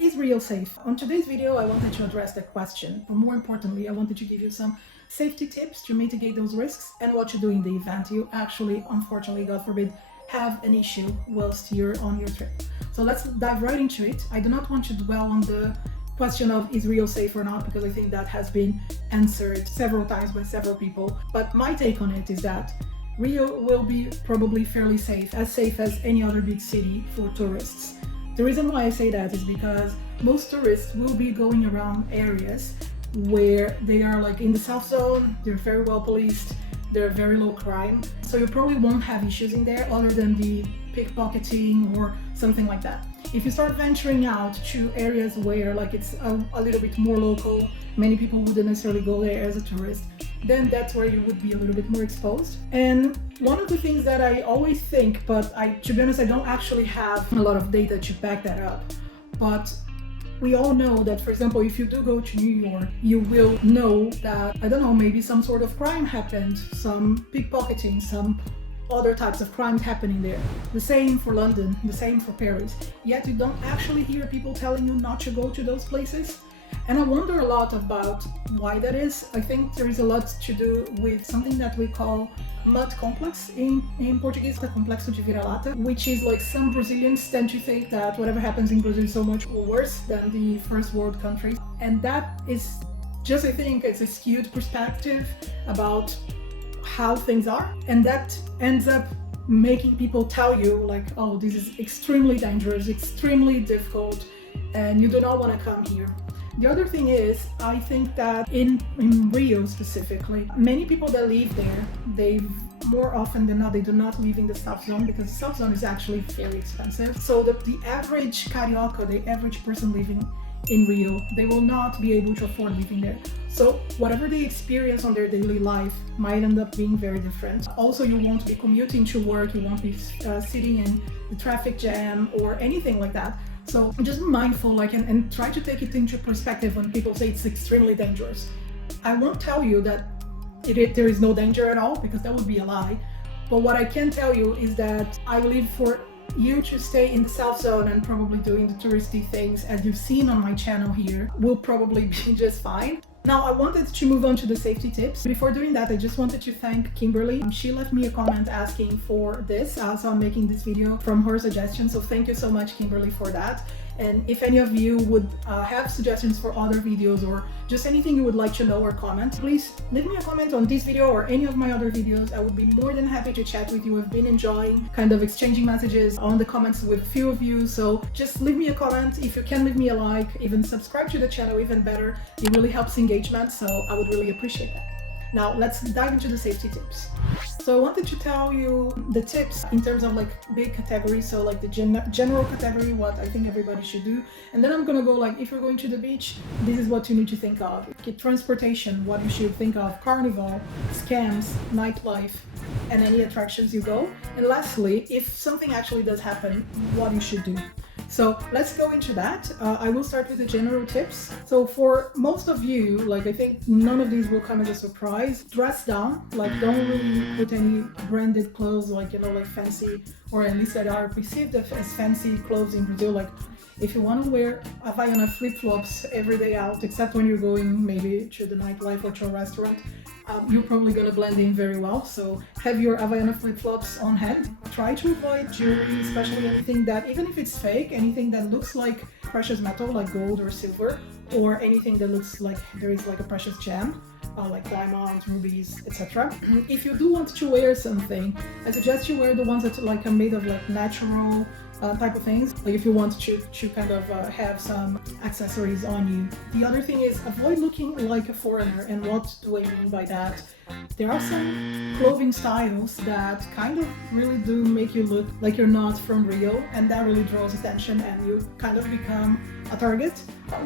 Is Rio safe? On today's video, I wanted to address that question, but more importantly, I wanted to give you some safety tips to mitigate those risks and what to do in the event you actually, unfortunately, God forbid, have an issue whilst you're on your trip. So let's dive right into it. I do not want to dwell on the question of is Rio safe or not, because I think that has been answered several times by several people. But my take on it is that Rio will be probably fairly safe as any other big city for tourists. The reason why I say that is because most tourists will be going around areas where they are like in the south zone, they're very well policed, they're very low crime. So you probably won't have issues in there other than the pickpocketing or something like that. If you start venturing out to areas where like it's a little bit more local, many people wouldn't necessarily go there as a tourist, then that's where you would be a little bit more exposed. And one of the things that I always think, but to be honest, I don't actually have a lot of data to back that up, but we all know that, for example, if you do go to New York, you will know that, I don't know, maybe some sort of crime happened, some pickpocketing, some other types of crimes happening there. The same for London, the same for Paris. Yet you don't actually hear people telling you not to go to those places. And I wonder a lot about why that is. I think there is a lot to do with something that we call mud complex in Portuguese, the complexo de vira-lata, which is like some Brazilians tend to think that whatever happens in Brazil is so much worse than the first world countries. And that is just, I think, it's a skewed perspective about how things are. And that ends up making people tell you like, oh, this is extremely dangerous, extremely difficult, and you do not want to come here. The other thing is, I think that in Rio specifically, many people that live there, they more often than not, they do not live in the South Zone because the South Zone is actually very expensive. So the average carioca, the average person living in Rio, they will not be able to afford living there. So whatever they experience on their daily life might end up being very different. Also, you won't be commuting to work, you won't be sitting in the traffic jam or anything like that. So just be mindful, like, and try to take it into perspective when people say it's extremely dangerous. I won't tell you that there is no danger at all, because that would be a lie. But what I can tell you is that I believe for you to stay in the South Zone and probably doing the touristy things as you've seen on my channel here will probably be just fine. Now, I wanted to move on to the safety tips. Before doing that, I just wanted to thank Kimberly. She left me a comment asking for this, so I'm making this video from her suggestion. So thank you so much, Kimberly, for that. And if any of you would have suggestions for other videos or just anything you would like to know or comment, please leave me a comment on this video or any of my other videos. I would be more than happy to chat with you. I've been enjoying kind of exchanging messages on the comments with a few of you. So just leave me a comment. If you can leave me a like, even subscribe to the channel, even better. It really helps engagement, so I would really appreciate that. Now let's dive into the safety tips. So I wanted to tell you the tips in terms of like big categories, so like the general category, what I think everybody should do, and then I'm gonna go like, if you're going to the beach, this is what you need to think of. Okay, transportation, what you should think of, Carnival, scams, nightlife, and any attractions you go, and lastly, if something actually does happen, what you should do. So let's go into that. I will start with the general tips. So for most of you, like I think none of these will come as a surprise. Dress down, like don't really put any branded clothes, like, you know, like fancy, or at least that are perceived as fancy clothes in Brazil. Like if you want to wear Havaiana flip-flops every day out, except when you're going maybe to the nightlife or to a restaurant, you're probably going to blend in very well. So have your Havaiana flip-flops on hand. Try to avoid jewelry, especially anything that, even if it's fake, anything that looks like precious metal, like gold or silver, or anything that looks like there is like a precious gem, like diamonds, rubies, etc. If you do want to wear something, I suggest you wear the ones that like are made of like natural type of things, like if you want to kind of have some accessories on you. The other thing is avoid looking like a foreigner. And what do I mean by that? There are some clothing styles that kind of really do make you look like you're not from Rio, and that really draws attention and you kind of become a target.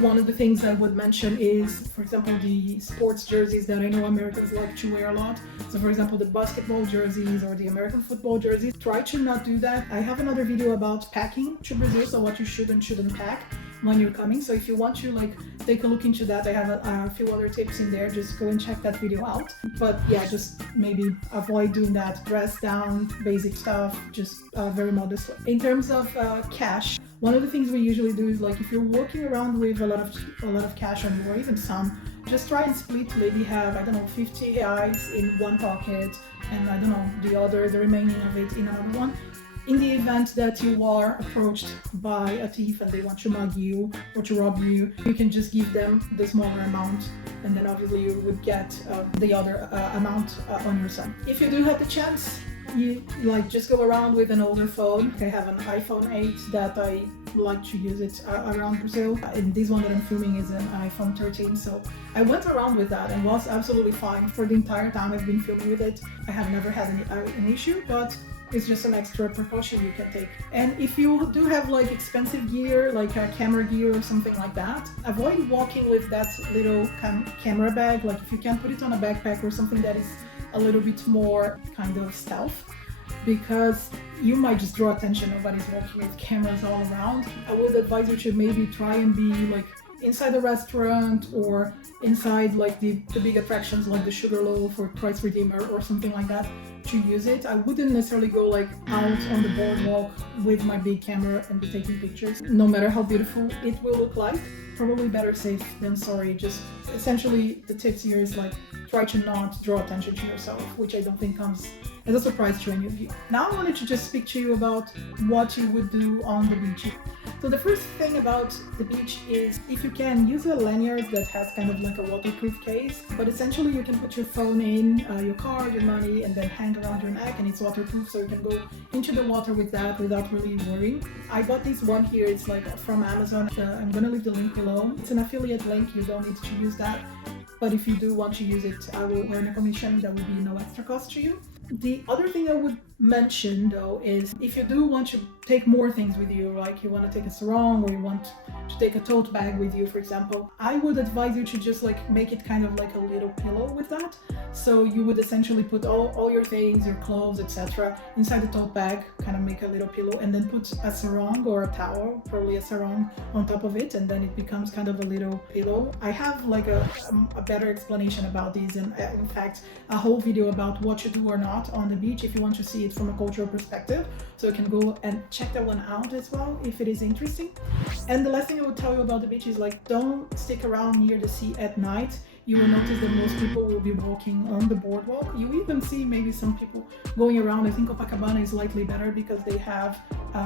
One of the things I would mention is, for example, the sports jerseys that I know Americans like to wear a lot. So for example, the basketball jerseys or the American football jerseys. Try to not do that. I have another video about packing to Brazil, so what you should and shouldn't pack. when you're coming. So if you want to like take a look into that, I have a few other tips in there. Just go and check that video out. But yeah, just maybe avoid doing that. Dress down, basic stuff, just very modest. In terms of cash, one of the things we usually do is like if you're walking around with a lot of cash on you, or even some, just try and split. Maybe have, I don't know, 50 reais in one pocket, and I don't know, the remaining of it in another one. In the event that you are approached by a thief and they want to mug you or to rob you, you can just give them the smaller amount, and then obviously you would get the other amount on your side. If you do have the chance, you like just go around with an older phone. I have an iPhone 8 that I like to use it around Brazil, and this one that I'm filming is an iPhone 13, so I went around with that and was absolutely fine for the entire time I've been filming with it. I have never had an issue, but it's just an extra precaution you can take. And if you do have like expensive gear, like a camera gear or something like that, avoid walking with that little camera bag. Like if you can, put it on a backpack or something that is a little bit more kind of stealth, because you might just draw attention. Nobody's walking with cameras all around. I would advise you to maybe try and be like inside the restaurant or inside like the big attractions like the Sugarloaf or Price Redeemer or something like that to use it. I wouldn't necessarily go like out on the boardwalk with my big camera and be taking pictures, no matter how beautiful it will look like. Probably better safe than sorry. Just essentially the tips here is like try to not draw attention to yourself, which I don't think comes as a surprise to any of you. Now I wanted to just speak to you about what you would do on the beach. So the first thing about the beach is, if you can, use a lanyard that has kind of like a waterproof case, but essentially you can put your phone in, your card, your money, and then hang around your neck, and it's waterproof, so you can go into the water with that without really worrying. I got this one here, it's like from Amazon. I'm gonna leave the link below. It's an affiliate link, you don't need to use that. But if you do want to use it, I will earn a commission. That will be no extra cost to you. The other thing I would mention though is, if you do want to take more things with you, like you want to take a sarong or you want to take a tote bag with you, for example, I would advise you to just like make it kind of like a little pillow with that. So you would essentially put all your things, your clothes, etc. inside the tote bag, kind of make a little pillow, and then put a sarong or a towel, probably a sarong, on top of it, and then it becomes kind of a little pillow. I have like a better explanation about these, and in fact a whole video about what you do or not on the beach if you want to see it from a cultural perspective, so you can go and check that one out as well if it is interesting. And the last thing I would tell you about the beach is like, don't stick around near the sea at night. You will notice that most people will be walking on the boardwalk. You even see maybe some people going around. I think Copacabana is slightly better because they have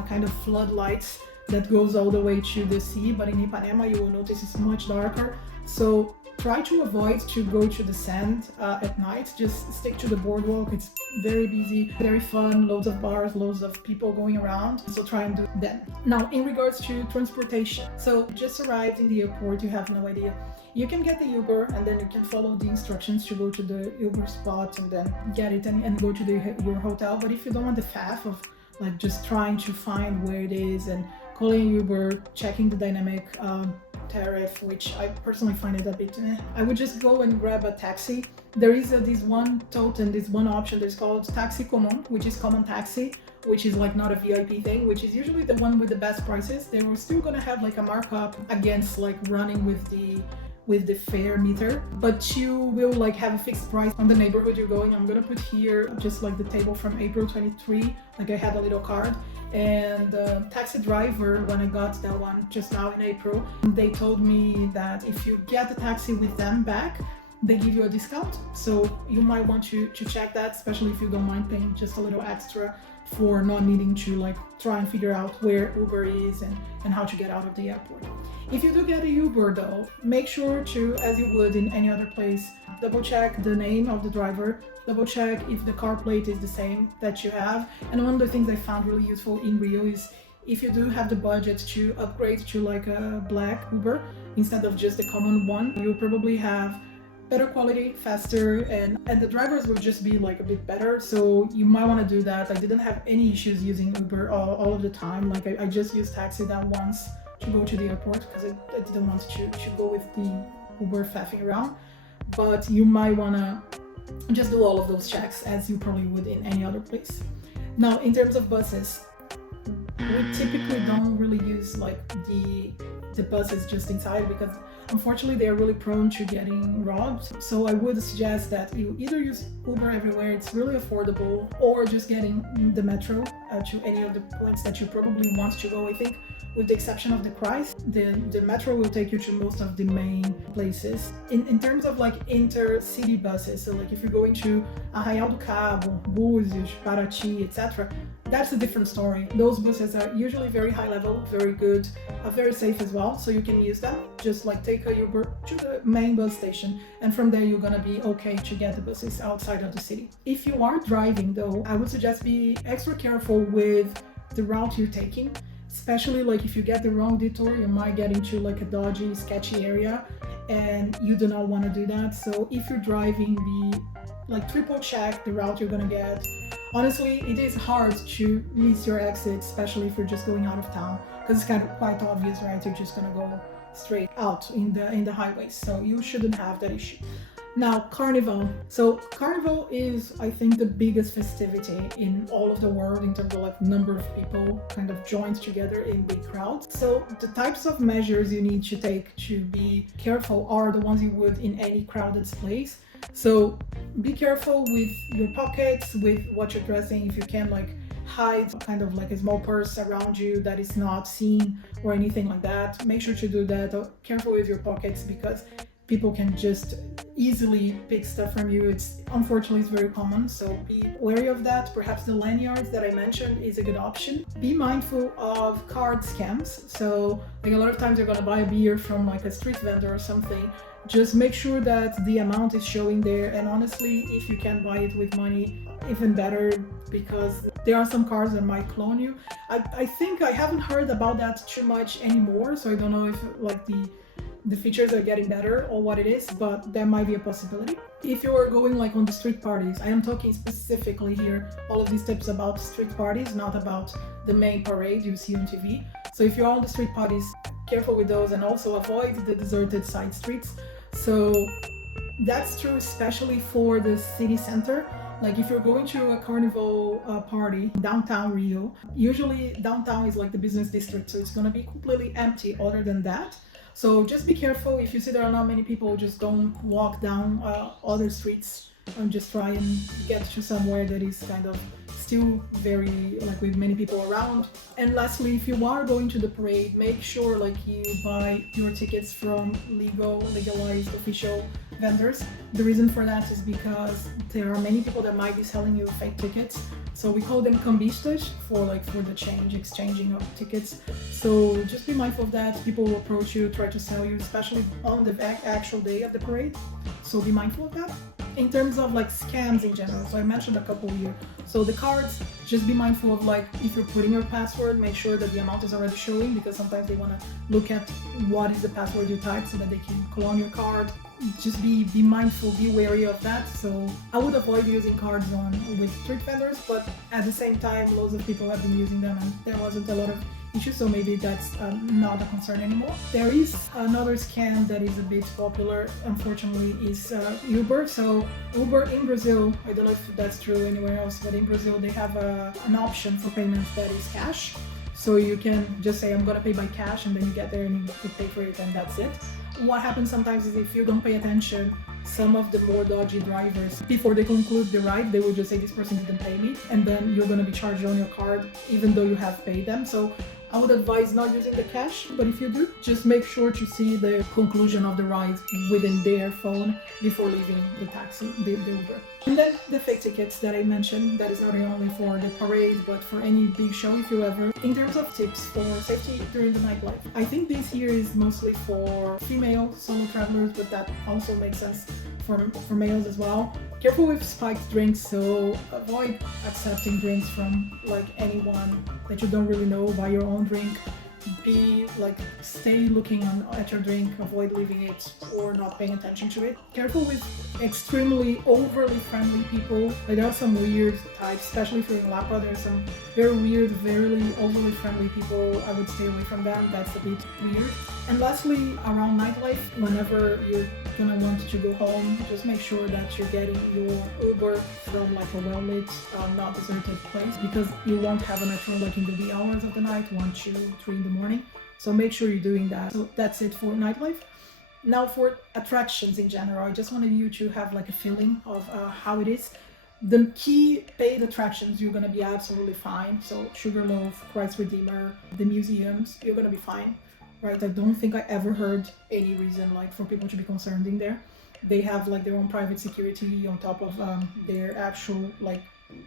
kind of floodlights that goes all the way to the sea, but in Ipanema you will notice it's much darker. So try to avoid to go to the sand at night. Just stick to the boardwalk. It's very busy, very fun, loads of bars, loads of people going around, so try and do that. Now in regards to transportation, so just arrived in the airport, you have no idea. You can get the Uber and then you can follow the instructions to go to the Uber spot and then get it and go to your hotel. But if you don't want the faff of like just trying to find where it is and calling Uber, checking the dynamic tariff, which I personally find it a bit I would just go and grab a taxi. There is this one token, this one option that's called Taxi Comum, which is common taxi, which is like not a VIP thing, which is usually the one with the best prices. They were still gonna have like a markup against like running with the fare meter, but you will like have a fixed price on the neighborhood you're going. I'm gonna put here just like the table from April 23, like I had a little card. And the taxi driver, when I got that one just now in April, they told me that if you get the taxi with them back, they give you a discount. So you might want to check that, especially if you don't mind paying just a little extra for not needing to like try and figure out where Uber is and how to get out of the airport. If you do get a Uber though, make sure to, as you would in any other place, double check the name of the driver, double check if the car plate is the same that you have. And one of the things I found really useful in Rio is, if you do have the budget to upgrade to like a black Uber instead of just the common one, you'll probably have better quality, faster, and the drivers will just be like a bit better. So you might want to do that. I didn't have any issues using Uber all of the time. Like I just used taxi that once to go to the airport because I didn't want to go with the Uber faffing around. But you might want to just do all of those checks as you probably would in any other place. Now in terms of buses, We typically don't really use like the buses just inside because unfortunately they are really prone to getting robbed. So I would suggest that you either use Uber everywhere, it's really affordable, or just getting the metro to any of the points that you probably want to go. I think with the exception of the price, the metro will take you to most of the main places. In terms of like intercity buses, so like if you're going to Arraial do Cabo, Búzios, Paraty, etc., that's a different story. Those buses are usually very high level, very good, very safe as well, so you can use them. Just like take a Uber to the main bus station, and from there you're gonna be okay to get the buses outside of the city. If you are driving though, I would suggest be extra careful with the route you're taking, especially like if you get the wrong detour, you might get into like a dodgy, sketchy area, and you do not want to do that. So if you're driving, be like triple check the route you're gonna get. Honestly, it is hard to miss your exit, especially if you're just going out of town, because it's kind of quite obvious, right? You're just gonna go straight out in the highways, so you shouldn't have that issue. Now, Carnival. So Carnival is, I think, the biggest festivity in all of the world in terms of like number of people kind of joined together in big crowds. So the types of measures you need to take to be careful are the ones you would in any crowded place. So be careful with your pockets, with what you're dressing. If you can like hide kind of like a small purse around you that is not seen or anything like that, make sure to do that. Careful with your pockets because people can just easily pick stuff from you. Unfortunately it's very common, so be wary of that. Perhaps the lanyards that I mentioned is a good option. Be mindful of card scams. So like a lot of times you're gonna buy a beer from like a street vendor or something. Just make sure that the amount is showing there, and honestly, if you can buy it with money, even better, because there are some cards that might clone you. I think I haven't heard about that too much anymore, so I don't know if like the features are getting better or what it is, but that might be a possibility. If you are going like on the street parties, I am talking specifically here, all of these tips about street parties, not about the main parade you see on TV. So if you're on the street parties, careful with those, and also avoid the deserted side streets. So that's true especially for the city center. Like if you're going to a carnival party downtown Rio, usually downtown is like the business district, so it's gonna be completely empty other than that. So just be careful. If you see there are not many people, just don't walk down other streets and just try and get to somewhere that is kind of still very like with many people around. And lastly, if you are going to the parade, make sure like you buy your tickets from legalized official vendors. The reason for that is because there are many people that might be selling you fake tickets. So we call them cambistas for the exchanging of tickets. So just be mindful of that. People will approach you, try to sell you, especially on the actual day of the parade. So be mindful of that. In terms of like scams in general, so I mentioned a couple here. So the cards, just be mindful of like if you're putting your password, make sure that the amount is already showing, because sometimes they want to look at what is the password you type so that they can clone your card. Just be mindful, be wary of that. So I would avoid using cards with street vendors, but at the same time, loads of people have been using them and there wasn't a lot of issues, so maybe that's not a concern anymore. There is another scam that is a bit popular, unfortunately, is Uber. So Uber in Brazil, I don't know if that's true anywhere else, but in Brazil they have an option for payments that is cash. So you can just say, I'm gonna pay by cash, and then you get there and you pay for it, and that's it. What happens sometimes is if you don't pay attention, some of the more dodgy drivers, before they conclude the ride, they will just say, this person didn't pay me, and then you're going to be charged on your card even though you have paid them. So I would advise not using the cash, but if you do, just make sure to see the conclusion of the ride within their phone before leaving the taxi, the Uber. And then the fake tickets that I mentioned, that is not only for the parade, but for any big show if you ever. In terms of tips for safety during the nightlife, I think this here is mostly for female solo travelers, but that also makes sense for males as well. Careful with spiked drinks, so avoid accepting drinks from like anyone that you don't really know. Buy your own drink. Stay looking at your drink, avoid leaving it or not paying attention to it. Careful with extremely overly friendly people. There are some weird types, especially if you're in Lapa. There are some very weird, very overly friendly people. I would stay away from them. That's a bit weird. And lastly, around nightlife, whenever you're gonna want to go home, just make sure that you're getting your Uber from like a well-lit, not deserted place, because you won't have a metro like in the wee hours of the night, 1, 2, 3 in the morning. So make sure you're doing that. So that's it for nightlife. Now for attractions in general, I just wanted you to have like a feeling of how it is. The key paid attractions, you're gonna be absolutely fine. So Sugarloaf, Christ Redeemer, the museums, you're gonna be fine, right? I don't think I ever heard any reason like for people to be concerned in there. They have like their own private security on top of their actual like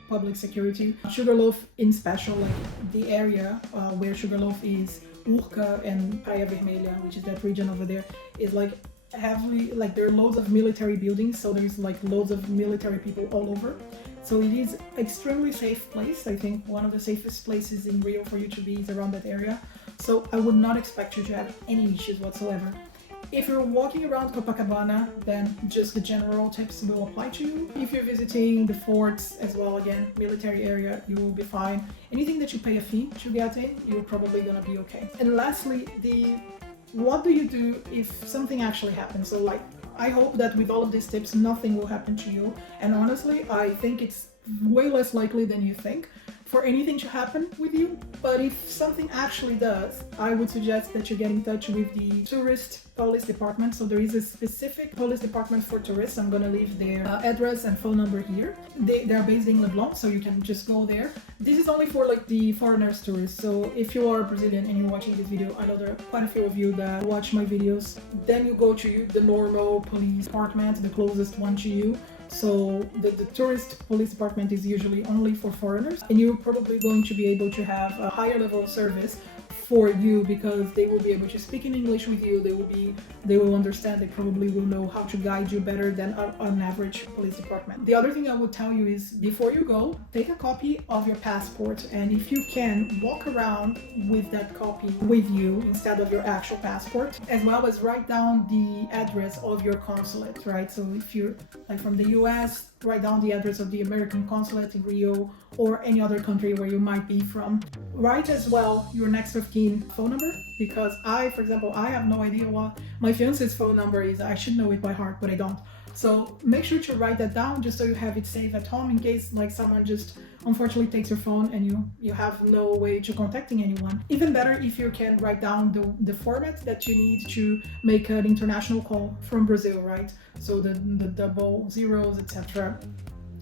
public security. Sugarloaf in special, like the area where Sugarloaf is, Urca and Praia Vermelha, which is that region over there, is like heavily, like there are loads of military buildings, so there's like loads of military people all over. So it is extremely safe place. I think one of the safest places in Rio for you to be is around that area. So I would not expect you to have any issues whatsoever. If you're walking around Copacabana, then just the general tips will apply to you. If you're visiting the forts as well, again, military area, you will be fine. Anything that you pay a fee to get in, you're probably gonna be okay. And lastly, what do you do if something actually happens? So like, I hope that with all of these tips, nothing will happen to you. And honestly, I think it's way less likely than you think for anything to happen with you. But if something actually does, I would suggest that you get in touch with the tourist police department. So there is a specific police department for tourists. I'm gonna leave their address and phone number here. They are based in Leblon, so you can just go there. This is only for like the foreigners tourists. So if you are Brazilian and you're watching this video, I know there are quite a few of you that watch my videos, then you go to the normal police department, the closest one to you. So the tourist police department is usually only for foreigners, and you're probably going to be able to have a higher level of service for you because they will be able to speak in English with you. They will understand. They probably will know how to guide you better than an average police department. The other thing I would tell you is before you go, take a copy of your passport, and if you can, walk around with that copy with you instead of your actual passport, as well as write down the address of your consulate, right? So if you're like from the US, write down the address of the American consulate in Rio or any other country where you might be from. Write as well your next of kin phone number, because for example, I have no idea what my fiance's phone number is. I should know it by heart, but I don't. So make sure to write that down just so you have it safe at home in case like someone just unfortunately takes your phone and you have no way to contacting anyone. Even better if you can write down the format that you need to make an international call from Brazil, right? So the double zeros, etc.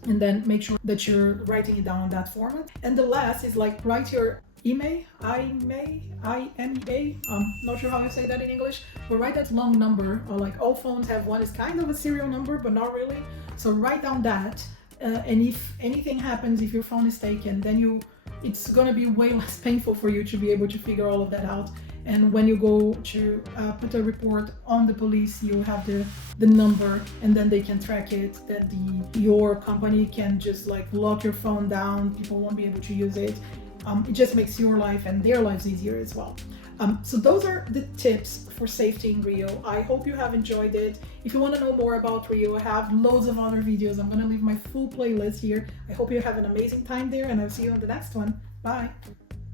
And then make sure that you're writing it down in that format. And the last is like write your IMEI, I-M-E-A, not sure how you say that in English, but write that long number, or like all phones have one, it's kind of a serial number, but not really. So write down that, and if anything happens, if your phone is taken, then it's gonna be way less painful for you to be able to figure all of that out. And when you go to put a report on the police, you have the number, and then they can track it, that your company can just like lock your phone down, people won't be able to use it. It just makes your life and their lives easier as well. So those are the tips for safety in Rio. I hope you have enjoyed it. If you want to know more about Rio, I have loads of other videos. I'm going to leave my full playlist here. I hope you have an amazing time there, and I'll see you on the next one. Bye.